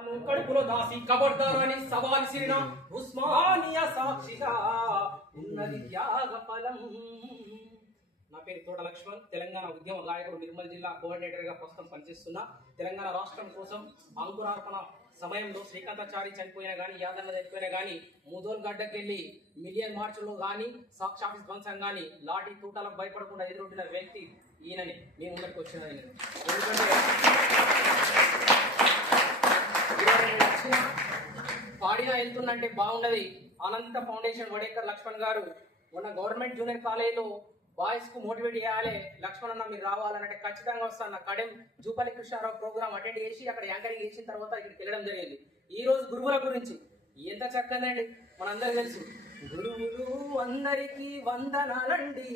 పాలను కడుపులో దాసి కబర్దారని సవాల్ సిరిన ఉస్మానియా సాక్షిగా ఉన్నది త్యాగ ఫలం. నా పేరు తోట లక్ష్మణ్, తెలంగాణ ఉద్యమ గాయకుడు, నిర్మల్ జిల్లా కోఆర్డినేటర్ గా ప్రస్తుతం పనిచేస్తున్నా. తెలంగాణ రాష్ట్రం కోసం అంకురార్పణ సమయంలో శ్రీకాంతాచారి చనిపోయినా కానీ, యాదన్న చనిపోయినా కానీ, ముదోల్ గడ్డకెళ్ళి మిలియన్ మార్చులో కానీ, సాక్షాఫీస్ ధ్వంసం కానీ లాఠీ తూటాలకు భయపడకుండా ఎదురొట్టిన వ్యక్తి ఈయనని నేను ముందరికి వచ్చిన. ఎందుకంటే పాడినా వెళ్తుందంటే బాగుండదు. అనంత ఫౌండేషన్ వడేకర్ లక్ష్మణ్ గారు మొన్న గవర్నమెంట్ జూనియర్ కాలేజీలో బాయ్స్ కు మోటివేట్ చేయాలి, లక్ష్మణ్ అన్న మీరు రావాలంటే ఖచ్చితంగా వస్తాను. కడెం జూపల్లి కృష్ణారావు ప్రోగ్రామ్ అటెండ్ చేసి అక్కడ యాంకరింగ్ చేసిన తర్వాత ఇక్కడికి వెళ్ళడం జరిగింది. ఈ రోజు గురువుల గురించి ఎంత చక్కదండి, మనందరికీ తెలుసు. గురువులు అందరికీ వందనాలండి,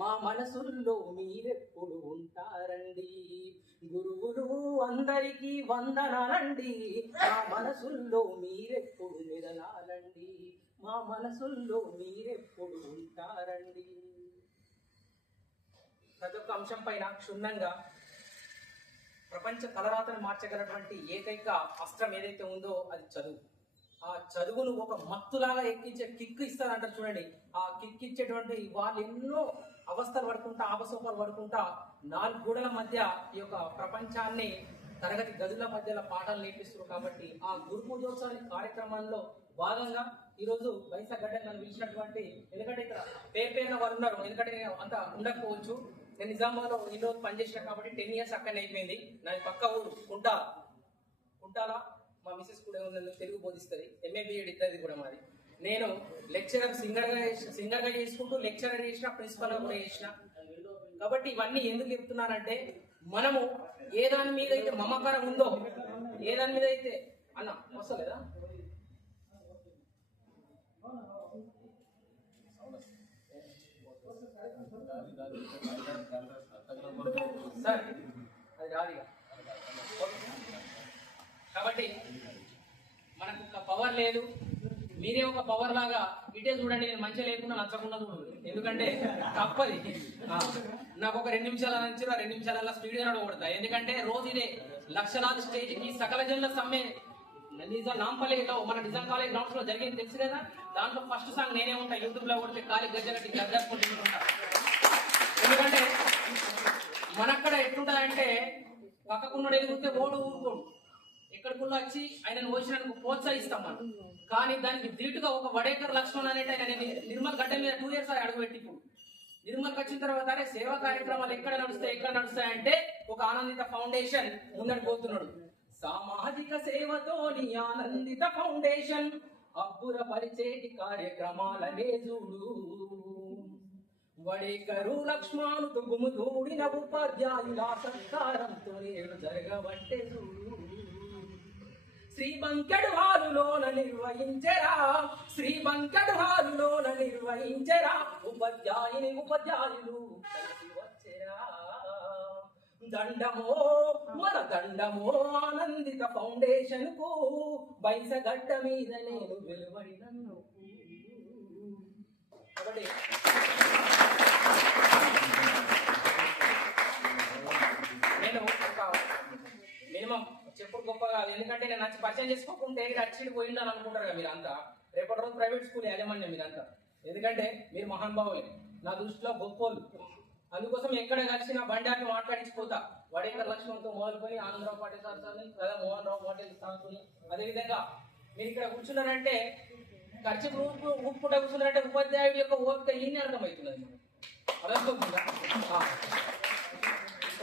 మా మనసుల్లో మీరెప్పుడు ఉంటారండి. గురువులు అందరికీ వందనాలండి, మా మనసుల్లో మీరెప్పుడు మెదలాలండి. మా మనసుల్లో మీరెప్పుడు ఉంటారండి. ప్రతి ఒక్క అంశం పైన క్షుణ్ణంగా ప్రపంచ తలరాతను మార్చగలటువంటి ఏకైక అస్త్రం ఏదైతే ఉందో అది చదువు. ఆ చదువును ఒక మత్తులాగా ఎక్కించే కిక్ ఇస్తారంటారు చూడండి. ఆ కిక్ ఇచ్చేటువంటి వాళ్ళు ఎన్నో అవస్థలు పడుకుంటా, ఆపసోపాలు పడుకుంటా, 4 గోడల మధ్య ఈ యొక్క ప్రపంచాన్ని తరగతి గదుల మధ్యలో పాఠాలు నేర్పిస్తున్నారు. కాబట్టి ఆ గురు పూజోత్సవ కార్యక్రమాల్లో భాగంగా ఈరోజు బైసా గడ్డ నన్ను పిలిచినటువంటి, ఎందుకంటే ఇక్కడ పేరున వారు ఉన్నారు, ఎందుకంటే నేను అంత ఉండకపోవచ్చు. నేను నిజామాబాద్లో ఈ రోజు పనిచేసిన కాబట్టి 10 years అక్కడనే అయిపోయింది. నాది పక్క ఊరు కుంటాలా. మా మిసెస్ కూడా తెలుగు బోధిస్తుంది, MA BEd ఇద్దరిది కూడా మాది. నేను లెక్చరర్ సింగర్గా చేసుకుంటూ లెక్చరర్ చేసిన, ప్రిన్సిపల్గా కూడా చేసిన. కాబట్టి ఇవన్నీ ఎందుకు చెప్తున్నానంటే, మనము ఏ దాని మీద అయితే మమకారం ఉందో, ఏ దాని మీద అయితే అన్న వస్తలేదా సార్, అది రాదిగా. కాబట్టి మనకు ఒక పవర్ లేదు, మీరే ఒక పవర్ లాగా ఇటే చూడండి. నేను మంచిగా లేకుండా నచ్చకుండా చూడండి, ఎందుకంటే తప్పది. నాకు ఒక 2 నిమిషాలు నుంచి 2 నిమిషాల స్పీడ్గా నడవకూడదు. ఎందుకంటే రోజు ఇదే లక్షలాది స్టేజ్కి సకల జనుల సమ్మె నాంపల్లిలో మన నిజాం కాలేజ్ గ్రౌండ్స్ లో జరిగింది తెలుసు కదా. దాంట్లో ఫస్ట్ సాంగ్ నేనే ఉంటా, యూట్యూబ్ లో కొడితే కాలి గజ్జగట్టి గజ్జాసుకుంటుంటా. ఎందుకంటే మనక్కడ ఎట్లుంటదంటే, పక్కకున్నాడు ఎదుగుతే ఓడు ఊరుకోడు, ఎక్కడికుల్లో వచ్చి ఆయనను పోసినందుకు ప్రోత్సహిస్తాం మనం. కానీ దానికి ధీటుగా ఒక వడేకర్ లక్ష్మణ్ అనేట ఆయన నిర్మల్ గడ్డ మీద 2 years అడుగుపెట్టి నిర్మల్కి వచ్చిన తర్వాత సేవా కార్యక్రమాలు ఎక్కడ నడుస్తాయంటే ఒక ఆనందిత ఫౌండేషన్ ముందడు పోతున్నాడు. సామాజిక సేవతోని ఆనందిత ఫౌండేషన్ అబ్బుర పరిచేటి కార్యక్రమాలనే చూడు. వడేకరు లక్ష్మణుతో గుమిగూడిన ఉపాధ్యాయుల సత్కారంతో నేడు జరగబట్టే చూడు. శ్రీ బంకెడు హాలులోన నిర్వహించెరా ఉపాధ్యాయులు కలిసి వచ్చెరా. దండమో మన దండమో ఆనందిత ఫౌండేషన్ కు, బైసగడ్డ మీద నేను వెలువడినన్ను. కాబట్టి నేను ఒక మినిమం చెప్పుడు గొప్పగా, ఎందుకంటే నేను నచ్చి పరిచయం చేసుకోకుంటే అచ్చిడి పోయిందని అనుకుంటారు కదా మీరు అంతా. రేపటి రోజు ప్రైవేట్ స్కూల్ యాజమాన్యం మీరంతా, ఎందుకంటే మీరు మహానుభావులే, నా దృష్టిలో గొప్పోళ్ళు. అందుకోసం ఎక్కడ కలిసిన బండాకి మాట్లాడించిపోతా. వడేకర్ లక్ష్మణ్తో మొదలుకొని ఆనందరావు పాటిల్ సార్ని, లేదా మోహన్ రావు పాటిల్ సార్ని. అదేవిధంగా మీరు ఇక్కడ కూర్చున్నారంటే, ఖర్చు ఊపుకుంటా కూర్చున్నారంటే ఉపాధ్యాయుడి యొక్క ఓపిక ఈయన అర్థమవుతున్నది. అర్థమవుతుందా?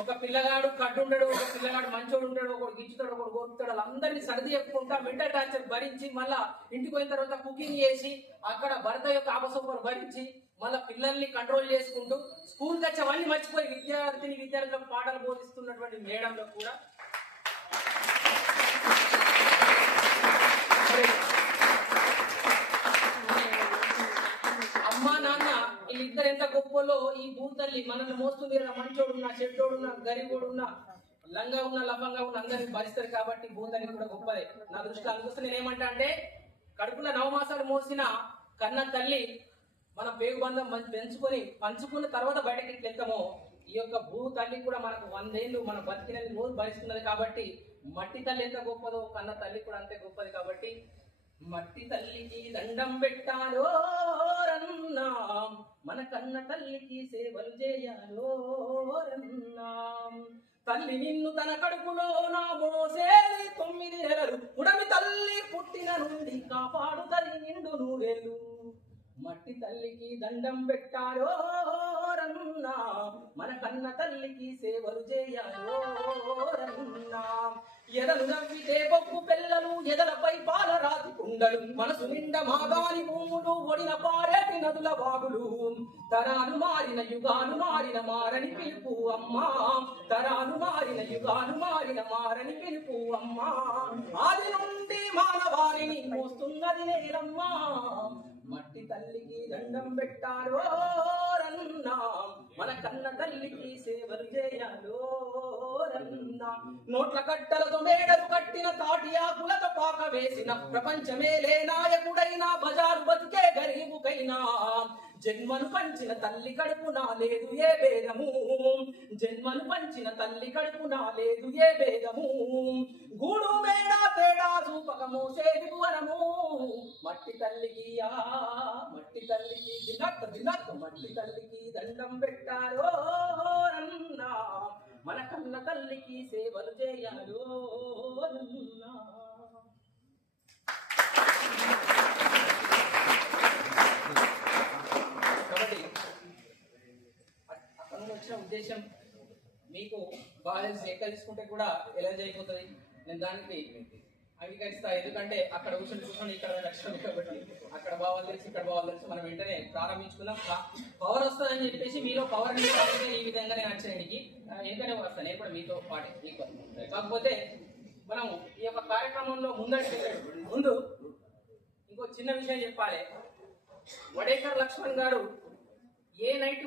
ఒక పిల్లగాడు కడ్డుంటాడు, ఒక పిల్లగాడు మంచోడు ఉంటాడు, ఒకడు గిచ్చుతాడు, ఒకడు గోపుతాడు. వాళ్ళందరినీ సర్ది చెప్పుకుంటా మెంటల్ టార్చర్ భరించి, మళ్ళా ఇంటికి పోయిన తర్వాత కుకింగ్ చేసి, అక్కడ భర్త యొక్క ఆపసోపాలు భరించి, మళ్ళీ పిల్లల్ని కంట్రోల్ చేసుకుంటూ స్కూల్కి వచ్చేవన్నీ మర్చిపోయి విద్యార్థులకు పాఠాలు బోధిస్తున్నటువంటి మేడంలో కూడా అమ్మా నాన్న వీళ్ళిద్దరు ఎంత గొప్పలో, ఈ భూతల్లి మనల్ని మోస్తుంది. మంచోడున్నా, చెడ్డోడున్నా, గరీబోడున్నా, లంగా ఉన్న, లభంగా ఉన్న అందరినీ భరిస్తారు. కాబట్టి భూతల్లి కూడా గొప్పదే నా దృష్టిలో. అందుకోసం నేనేమంటా అంటే, కడుపులో 9 మాసాలు మోసిన కన్న తల్లి మన పేగు బంధం పెంచుకొని పంచుకున్న తర్వాత బయటకి వెళ్తామో, ఈ యొక్క భూ తల్లి కూడా మనకు 100 ఏళ్ళు మన బతికినది రోజు భరిస్తున్నది. కాబట్టి మట్టి తల్లి ఎంత గొప్పదో కన్న తల్లి కూడా అంతే గొప్పది. కాబట్టి మట్టి తల్లికి దండం పెట్టాలో రన్నా, మన కన్న తల్లికి సేవలు చేయాలో రన్నా. తల్లి నిన్ను తన కడుపులో నా మోసేది 9 నెలలు, ఉడమి తల్లి పుట్టిన నుండి కాపాడుతది నిండు నూరేళ్ళు. మట్టి తల్లికి దండం పెట్టాలో రన్నా, మన కన్న తల్లికి సేవలు చేయాలో రన్నా. ఎదలు నవ్వితే బొగ్గు పిల్లలు, ఎదలపై పాలరాతి కుండలు, మనసు నిండా మాగాని భూములు, ఒడిన పారేటి నదుల బాగులు. తరాలు మారిన యుగాలు మారిన మారని పిలుపు అమ్మా, తరాలు మారిన యుగాలు మారిన మారని పిలుపు అమ్మా. ఆది నుండి మానవాళిని మోస్తున్నది నేలమ్మా, మట్టి తల్లికి దండం పెట్టాలో రన్నా, మన కన్న తల్లికి సేవలు చేయాలో రన్నా. నోట్ల కట్టలతో మేడలు కట్టిన తాటి ఆకులతో పాక వేసిన ప్రపంచమేలే నాయకుడైనా, బజారు బతుకే గరీబుకైనా, జన్మను పంచిన తల్లి కడుపునా లేదు ఏ భేదము, జన్మను పంచిన తల్లి కడుపునా లేదు ఏ భేదము. గూడు మేడ తేడా చూపక మోసేది భువనము, మట్టి తల్లికి మట్టి తల్లికి దినక్ మట్టి తల్లికి దండం పెట్టాలో రన్నా, మన కన్న తల్లికి సేవలు చేయాలో రన్నా. కాబట్టి అక్కడ నుండి వచ్చిన ఉద్దేశం మీకు బాగా సేకరించుకుంటే కూడా ఎలా అయిపోతుంది. నేను దానికి అంగీకరిస్తా. ఎందుకంటే అక్కడ కూర్చొని ఇక్కడ లక్ష్యం కాబట్టి అక్కడ బావాలి తెలిసి ఇక్కడ బావాలి తెలిసి మనం వెంటనే ప్రారంభించుకుందాం. పవర్ వస్తుందని చెప్పేసి మీలో పవర్ ఈ విధంగా నేను వచ్చేయడానికి ఎందుకనే వస్తాను. నేను కూడా మీతో పాటే మీకు. కాకపోతే మనం ఈ యొక్క కార్యక్రమంలో ముందు ఇంకో చిన్న విషయం చెప్పాలి. వడేకర్ లక్ష్మణ్ గారు ఏ నైట్